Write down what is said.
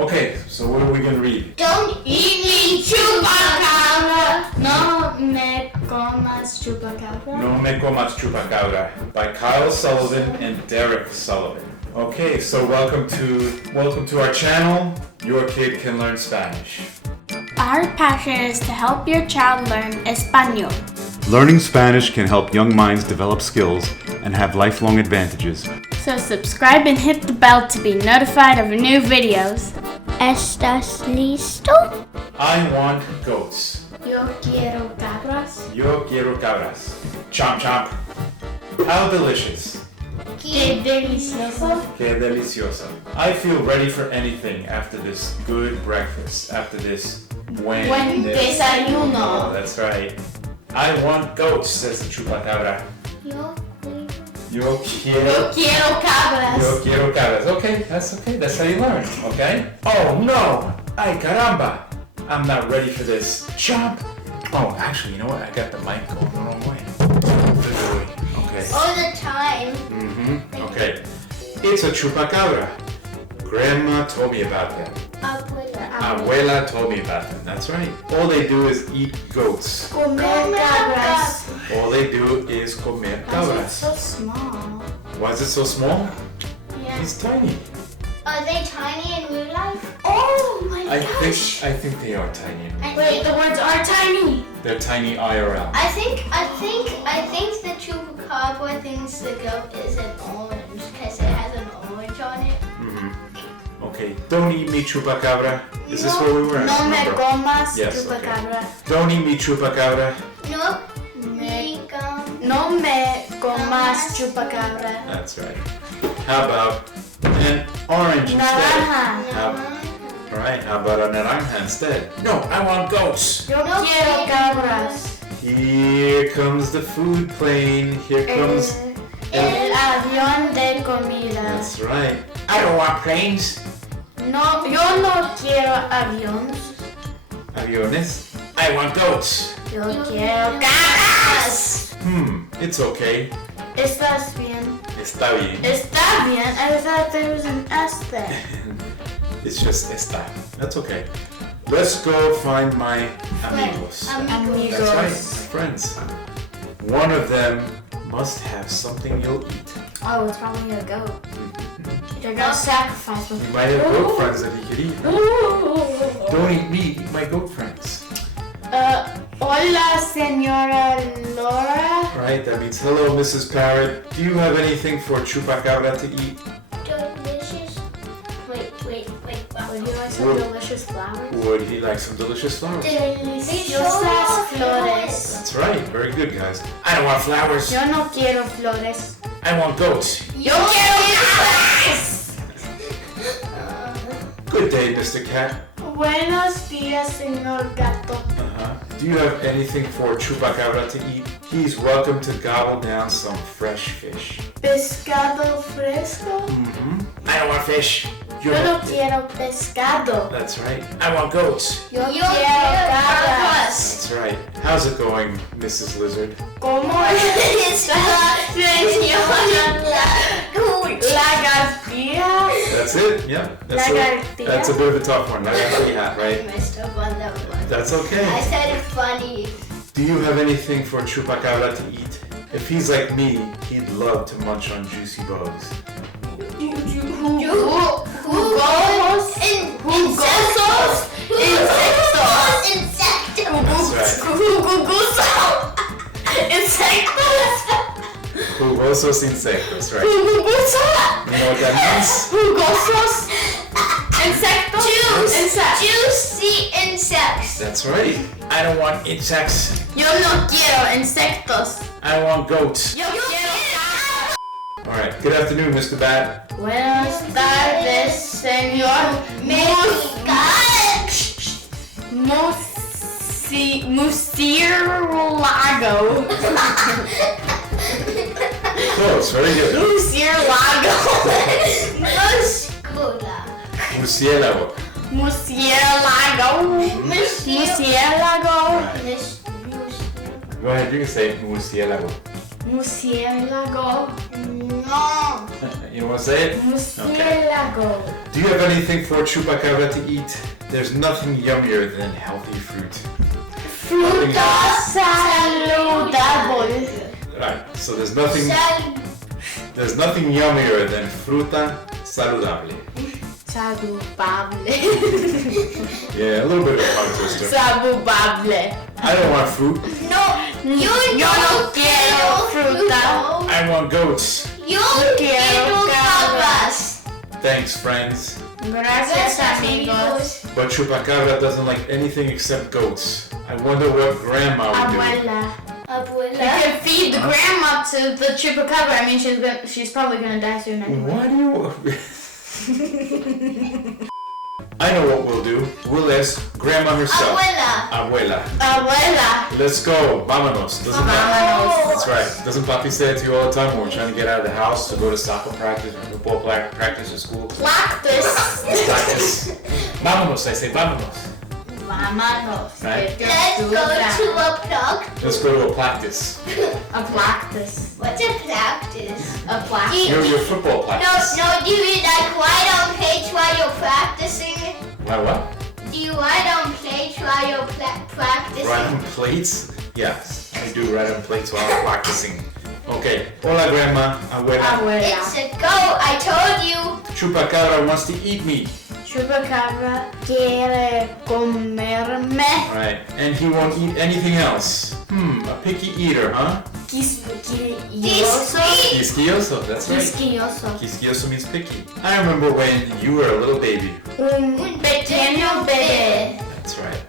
Okay, so what are we going to read? Don't eat me, Chupacabra. No me comas Chupacabra. No Me Comas Chupacabra by Kyle Sullivan and Derek Sullivan. Okay, so welcome to our channel. Your kid can learn Spanish. Our passion is to help your child learn Espanol. Learning Spanish can help young minds develop skills and have lifelong advantages. So subscribe and hit the bell to be notified of new videos. ¿Estás listo? I want goats. Yo quiero cabras. Yo quiero cabras. Chomp chomp. How delicious. Qué delicioso. Que delicioso. I feel ready for anything after this good breakfast, after this buen desayuno. Oh, that's right. I want goats, says the Chupacabra. Yo quiero cabras. Yo quiero cabras. Okay, that's how you learn, okay? Oh no! Ay caramba! I'm not ready for this. Chomp! Oh, actually, you know what? I got the mic going the wrong way. Literally. Okay. All the time. Okay. It's a Chupacabra. Grandma told me about them. Abuela told me about them. That's right. All they do is eat goats. Comer cabras. All they do is comer cabras. So small. Why is it so small? Yeah. He's tiny. Are they tiny in real life? Oh my gosh. I think they are tiny. Wait, the words are tiny. They're tiny IRL. I think the Chupacabra thinks the goat is an orange because it has an orange on it. Okay. Don't eat me, Chupacabra. Is this where we were? No me comas Yes, Chupacabra. Okay. Don't eat me, Chupacabra. No me comas Chupacabra. That's right. How about an orange instead? All right. How about a naranja instead? No, I want goats. Yo quiero cabras. Here comes the food plane. Here comes El avión de comida. That's right. I don't want planes. No, yo no quiero aviones. Aviones. I want goats. Yo quiero cabras. It's okay. ¿Estás bien? Está bien. Está bien. I thought there was an S there. It's just está. That's okay. Let's go find my amigos. Amigos. That's right, friends. One of them must have something you'll eat. Oh, it's probably a goat. They're gonna sacrifice me. You might have goat friends that he could eat. Don't eat me, eat my goat friends. Hola, Señora Laura. Right, that means hello, Mrs. Parrot. Do you have anything for Chupacabra to eat? Delicious. Wait. Would you like some delicious flowers? Would he like some delicious flowers? Deliciosas flores. That's right, very good, guys. I don't want flowers. Yo no quiero flores. I want goats. Yo quiero flores. Good day, Mr. Cat. Buenos días, señor gato. Do you have anything for Chupacabra to eat? He's welcome to gobble down some fresh fish. Pescado fresco. I don't want fish. Yo no quiero pescado. That's right. I want goats. Yo quiero cabras. That's right. How's it going, Mrs. Lizard? ¿Cómo está, señora lagartija? That's it? Yeah. Lagartija. That's a bit of a tough one. Lagartija, I right? messed up on that one. That's okay. I said it funny. Do you have anything for Chupacabra to eat? If he's like me, he'd love to munch on juicy bugs. Jugosos insectos, right? You know what that means? Jugosos insectos. Juicy insects. That's right. I don't want insects. Yo no quiero insectos. I want goats. Yo quiero. Alright, good afternoon, Mr. Bat. Buenas tardes, señor Murciélago. Close, very good. Murciélago. Murciélago. Murciélago. Murciélago. Go ahead, you can say murciélago. Murciélago. No. You want to say it? Murciélago. Do you have anything for Chupacabra to eat? There's nothing yummier than healthy fruit. Fruta saludable. Right, so there's nothing yummier than fruta saludable. Saludable. Yeah, a little bit of a tongue twister. Saludable. I don't want fruit. No. Yo no quiero fruta. I want goats. Yo quiero cabras. Thanks, friends. Gracias, amigos. But Chupacabra doesn't like anything except goats. I wonder what Grandma would do. Abuela. Abuela. You can feed the grandma to the chupacabra. I mean, she's probably gonna die soon anyway. Why do you... I know what we'll do. We'll ask Grandma herself. Abuela. Abuela. Let's go. Vámonos. That's right. Doesn't Papi say it to you all the time when we're trying to get out of the house to go to soccer practice or football practice or school? Practice. Practice. Vámonos. I say vámonos. Vámonos. Right. Let's go to a plug. Let's go to a practice. A practice. What's a practice? A practice. Your football practice. No, do you like write on plates while you're practicing? My what? Do you write on plates while you're practicing? Write on plates? Yes, I do write on plates while I'm practicing. Okay. Hola, Grandma. Abuela. It's a go, I told you. Chupacabra wants to eat me. Chupacabra quiere comerme. Right. And he won't eat anything else. A picky eater, huh? Quisquilloso. Quisquilloso, that's right. Quisquilloso. Quisquilloso means picky. I remember when you were a little baby. Un pequeño bebé. That's right.